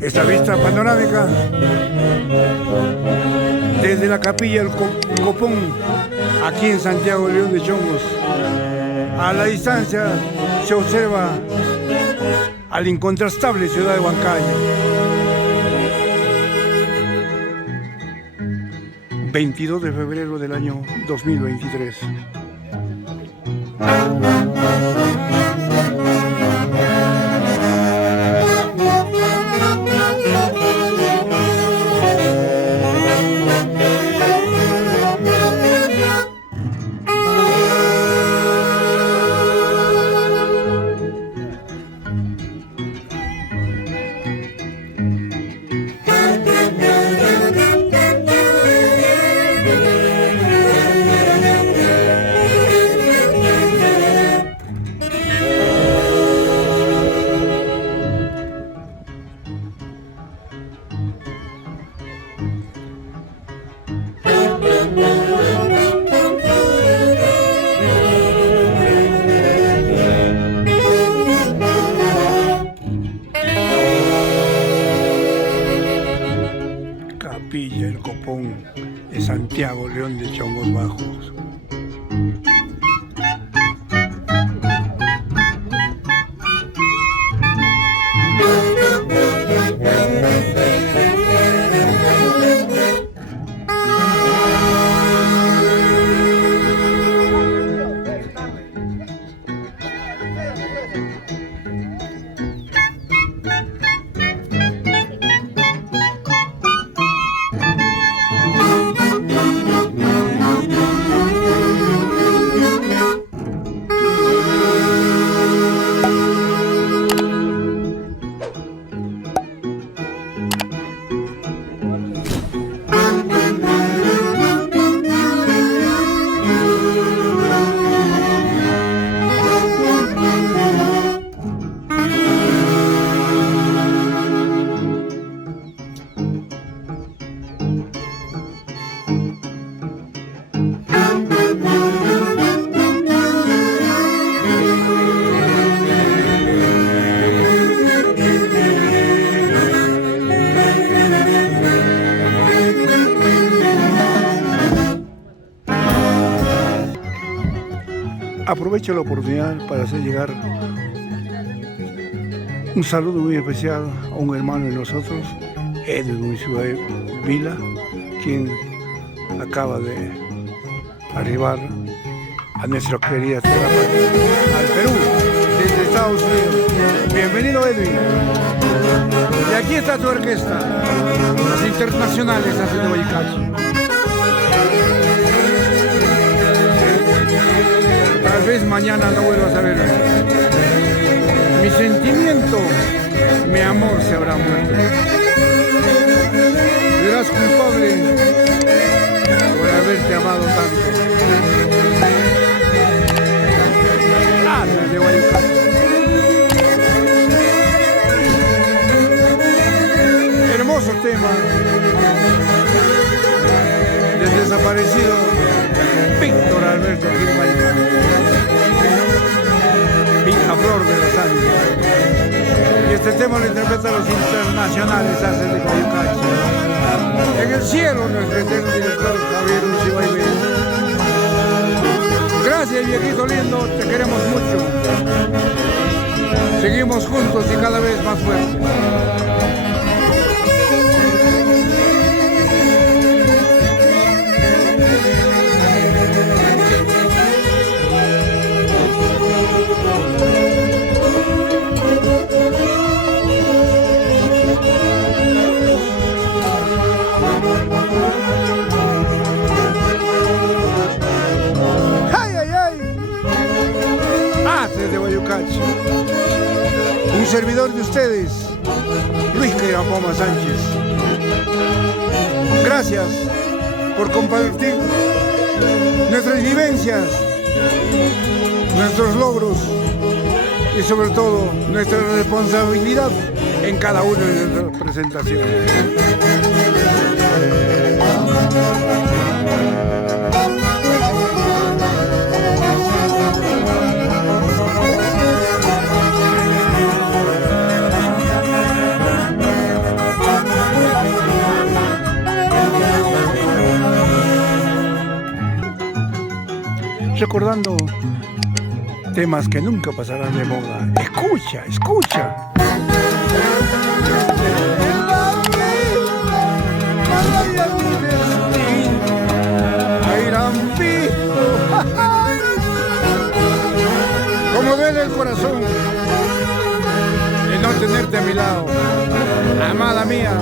Esta vista panorámica desde la capilla del Copón, aquí en Santiago León de Chongos. A la distancia se observa a la incontrastable ciudad de Huancayo. 22 de febrero del año 2023. Capilla El Copón de Santiago León de Chongos Bajos. Aprovecho la oportunidad para hacer llegar un saludo muy especial a un hermano de nosotros, Edwin Vila, quien acaba de arribar a nuestra querida tierra, al Perú, desde Estados Unidos. Bienvenido, Edwin. Y aquí está tu orquesta, los internacionales haciendo Huaycachi. Tal vez mañana no vuelvas a verme. Mi sentimiento, mi amor se habrá muerto. Serás culpable por haberte amado tanto. De Huaycachi. Hermoso tema del desaparecido Víctor Alberto Gil Mayor, Villa Flor de los Andes. Y este tema lo interpretan los internacionales hace de Huaycachi. En el cielo, nuestro eterno director Javier Ucibaime. Gracias, viejito lindo, te queremos mucho. Seguimos juntos y cada vez más fuertes. Un servidor de ustedes, Luis Queiramoma Sánchez. Gracias por compartir nuestras vivencias, nuestros logros y sobre todo nuestra responsabilidad en cada una de nuestras presentaciones. recordando temas que nunca pasarán de moda. Escucha, escucha. Como duele el corazón el no tenerte a mi lado, amada mía.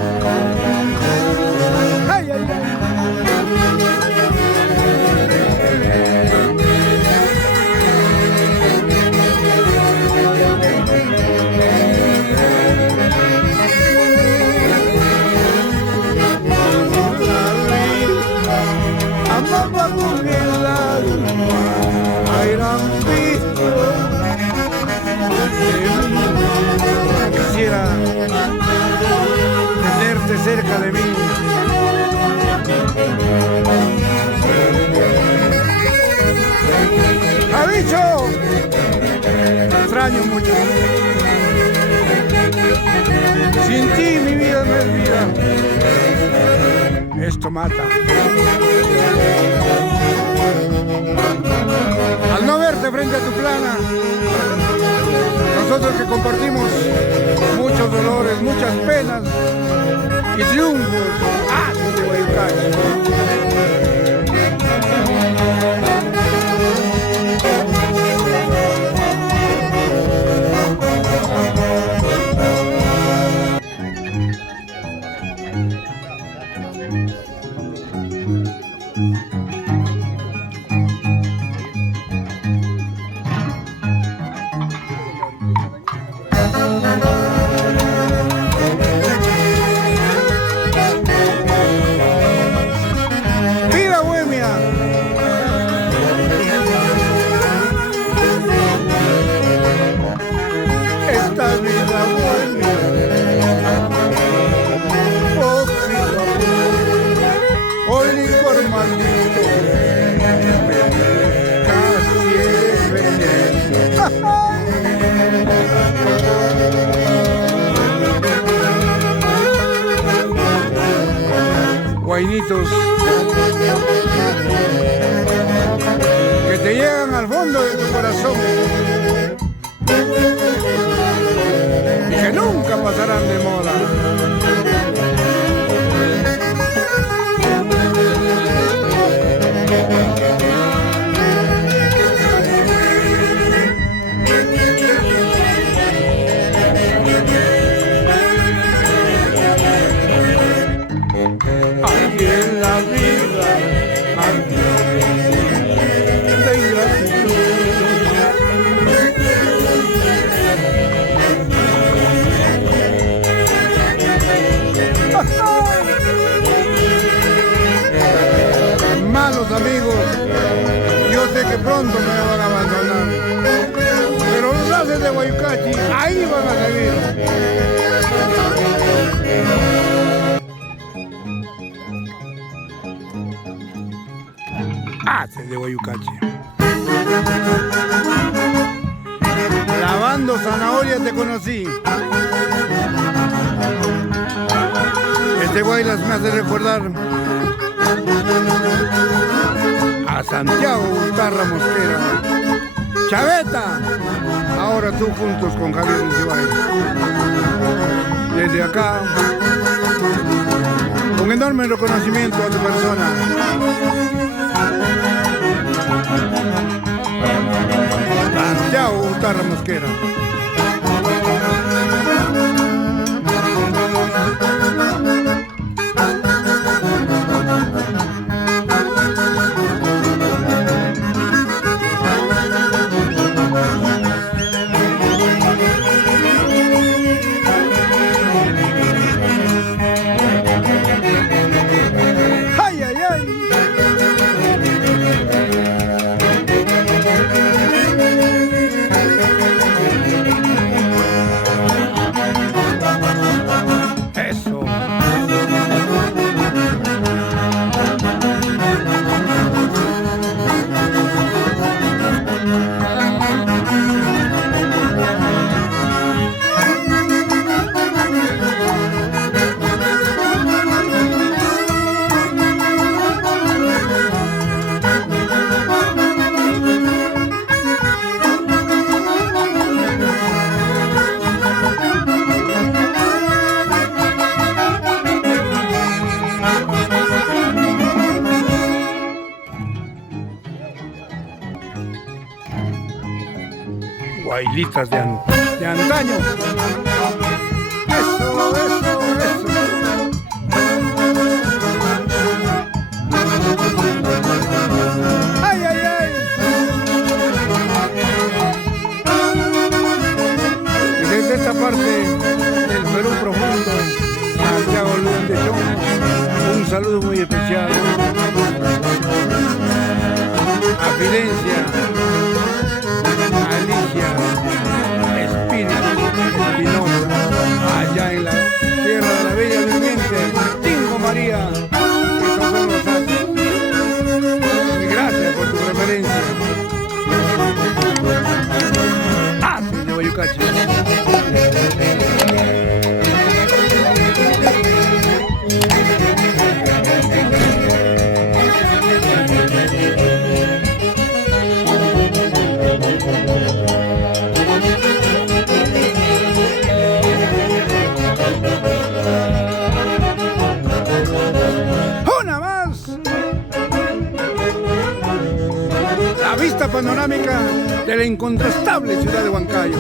Ay, ay, ay. Amaba con el alma, habrán visto. Quisiera tenerte cerca de mí. ¡Ha dicho! Te extraño mucho. Sin ti mi vida no es vida. Esto mata. Al no verte frente a tu plana, nosotros que compartimos muchos dolores, muchas penas y triunfos, de Guayucachi. Guainitos que te llegan al fondo de tu corazón y que nunca pasarán de moda. Aquí en la vida, de ingratitud. Malos amigos, yo sé que pronto me van a abandonar, pero los haces de Guayucachi ahí van a seguir. Haces de Guayucachi. Lavando zanahorias te conocí. Este Guaylas me hace recordar a Santiago Utarra Mosquera. Chaveta, ahora tú juntos con Javier Monsiváis. Desde acá, un enorme reconocimiento a tu persona. Santiago Utarra Mosquera. bailitas de antaño. Eso, eso, eso. Ay, ay, ay. Y desde esta parte del Perú profundo, Santiago Luis de Chón, un saludo muy especial a Fidencia, a Alicia Espinosa, allá en la tierra de la Bella Durmiente, Tingo María, esos son los astros. Y gracias por tu referencia. Astros de Bayucachi. La vista panorámica de la incontrastable ciudad de Huancayo.